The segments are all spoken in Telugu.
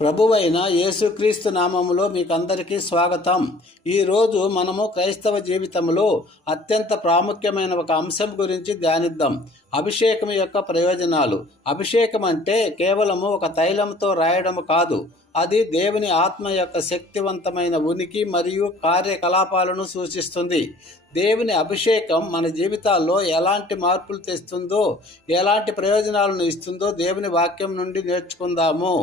ప్రభువైన యేసుక్రీస్తు నామములో మీకందరికీ స్వాగతం. ఈరోజు మనము క్రైస్తవ జీవితంలో అత్యంత ప్రాముఖ్యమైన ఒక అంశం గురించి ధ్యానిద్దాం. అభిషేకం యొక్క ప్రయోజనాలు. అభిషేకం అంటే కేవలము ఒక తైలంతో రాయడం కాదు. అది దేవుని ఆత్మ యొక్క శక్తివంతమైన ఉనికి మరియు కార్యకలాపాలను సూచిస్తుంది. దేవుని అభిషేకం మన జీవితాల్లో ఎలాంటి మార్పులు తెస్తుందో, ఎలాంటి ప్రయోజనాలను ఇస్తుందో దేవుని వాక్యం నుండి నేర్చుకుందాము.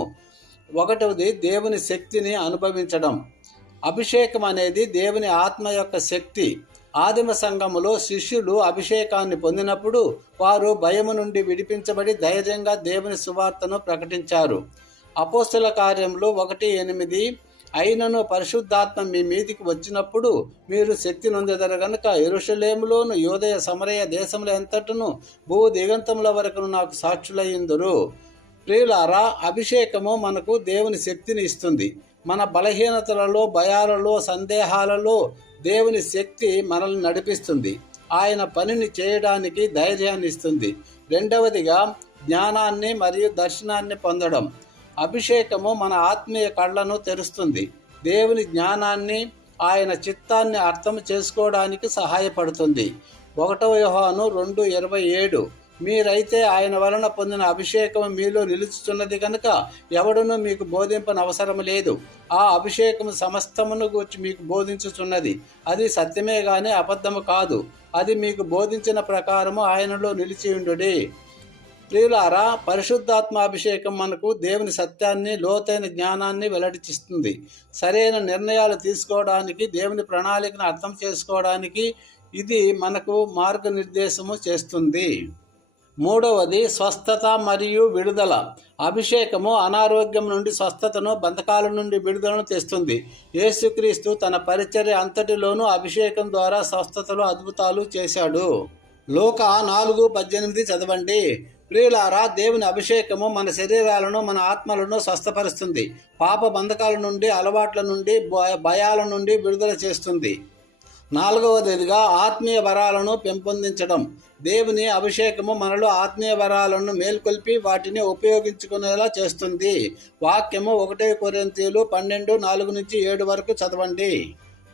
ఒకటవది, దేవుని శక్తిని అనుభవించడం. అభిషేకం అనేది దేవుని ఆత్మ యొక్క శక్తి. ఆదిమ సంఘములో శిష్యులు అభిషేకాన్ని పొందినప్పుడు వారు భయము నుండి విడిపించబడి ధైర్యంగా దేవుని సువార్తను ప్రకటించారు. అపోస్తల కార్యములు 1:8, అయినను పరిశుద్ధాత్మ మీ మీదికి వచ్చినప్పుడు మీరు శక్తి నొందెదరు గనుక యెరూషలేములోను యూదయ సమరయ దేశముల ఎంతటను భూ దిగంతముల వరకు నాకు సాక్షులయ్యుందురు. ప్రియులారా, అభిషేకము మనకు దేవుని శక్తిని ఇస్తుంది. మన బలహీనతలలో, భయాలలో, సందేహాలలో దేవుని శక్తి మనల్ని నడిపిస్తుంది. ఆయన పనిని చేయడానికి ధైర్యాన్ని ఇస్తుంది. రెండవదిగా, జ్ఞానాన్ని మరియు దర్శనాన్ని పొందడం. అభిషేకము మన ఆత్మీయ కళ్ళను తెరుస్తుంది. దేవుని జ్ఞానాన్ని, ఆయన చిత్తాన్ని అర్థం చేసుకోవడానికి సహాయపడుతుంది. 1 యోహాను 2:27, మీరైతే ఆయన వలన పొందిన అభిషేకం మీలో నిలుచుతున్నది కనుక ఎవడునూ మీకు బోధింపనవసరం లేదు. ఆ అభిషేకం సమస్తమును గూర్చి మీకు బోధించుచున్నది. అది సత్యమే గాని అబద్ధము కాదు. అది మీకు బోధించిన ప్రకారము ఆయనలో నిలిచియుండుడి. ప్రియులారా, పరిశుద్ధాత్మ అభిషేకం మనకు దేవుని సత్యాన్ని, లోతైన జ్ఞానాన్ని వెల్లడిస్తుంది. సరైన నిర్ణయాలు తీసుకోవడానికి, దేవుని ప్రణాళికను అర్థం చేసుకోవడానికి ఇది మనకు మార్గనిర్దేశము చేస్తుంది. మూడవది, స్వస్థత మరియు విడుదల. అభిషేకము అనారోగ్యం నుండి స్వస్థతను, బంధకాల నుండి విడుదలను తెస్తుంది. యేసుక్రీస్తు తన పరిచర్య అంతటిలోనూ అభిషేకం ద్వారా స్వస్థతలు, అద్భుతాలు చేశాడు. లూకా 4:18 చదవండి. ప్రియులారా, దేవుని అభిషేకము మన శరీరాలను, మన ఆత్మలను స్వస్థపరుస్తుంది. పాప బంధకాల నుండి, అలవాట్ల నుండి, భయాల నుండి విడుదల చేస్తుంది. నాలుగవదిగా, ఆత్మీయ వరాలను పెంపొందించడం. దేవుని అభిషేకము మనలో ఆత్మీయ వరాలను మేల్కొల్పి వాటిని ఉపయోగించుకునేలా చేస్తుంది. వాక్యము 1 కొరింథీయులు 12:4-7 వరకు చదవండి.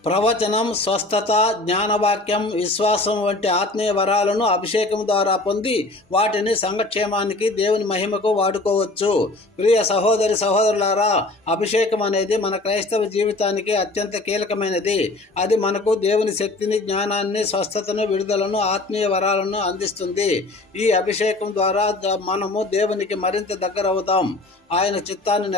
ప్రవచనం, స్వస్థత, జ్ఞానవాక్యం, విశ్వాసం వంటి ఆత్మీయ వరాలను అభిషేకం ద్వారా పొంది వాటిని సంఘక్షేమానికి, దేవుని మహిమకు వాడుకోవచ్చు. ప్రియ సహోదరి సహోదరులారా, అభిషేకం అనేది మన క్రైస్తవ జీవితానికి అత్యంత కీలకమైనది. అది మనకు దేవుని శక్తిని, జ్ఞానాన్ని, స్వస్థతను, విడుదలను, ఆత్మీయ వరాలను అందిస్తుంది. ఈ అభిషేకం ద్వారా మనము దేవునికి మరింత దగ్గరవుతాం. ఆయన చిత్తాన్ని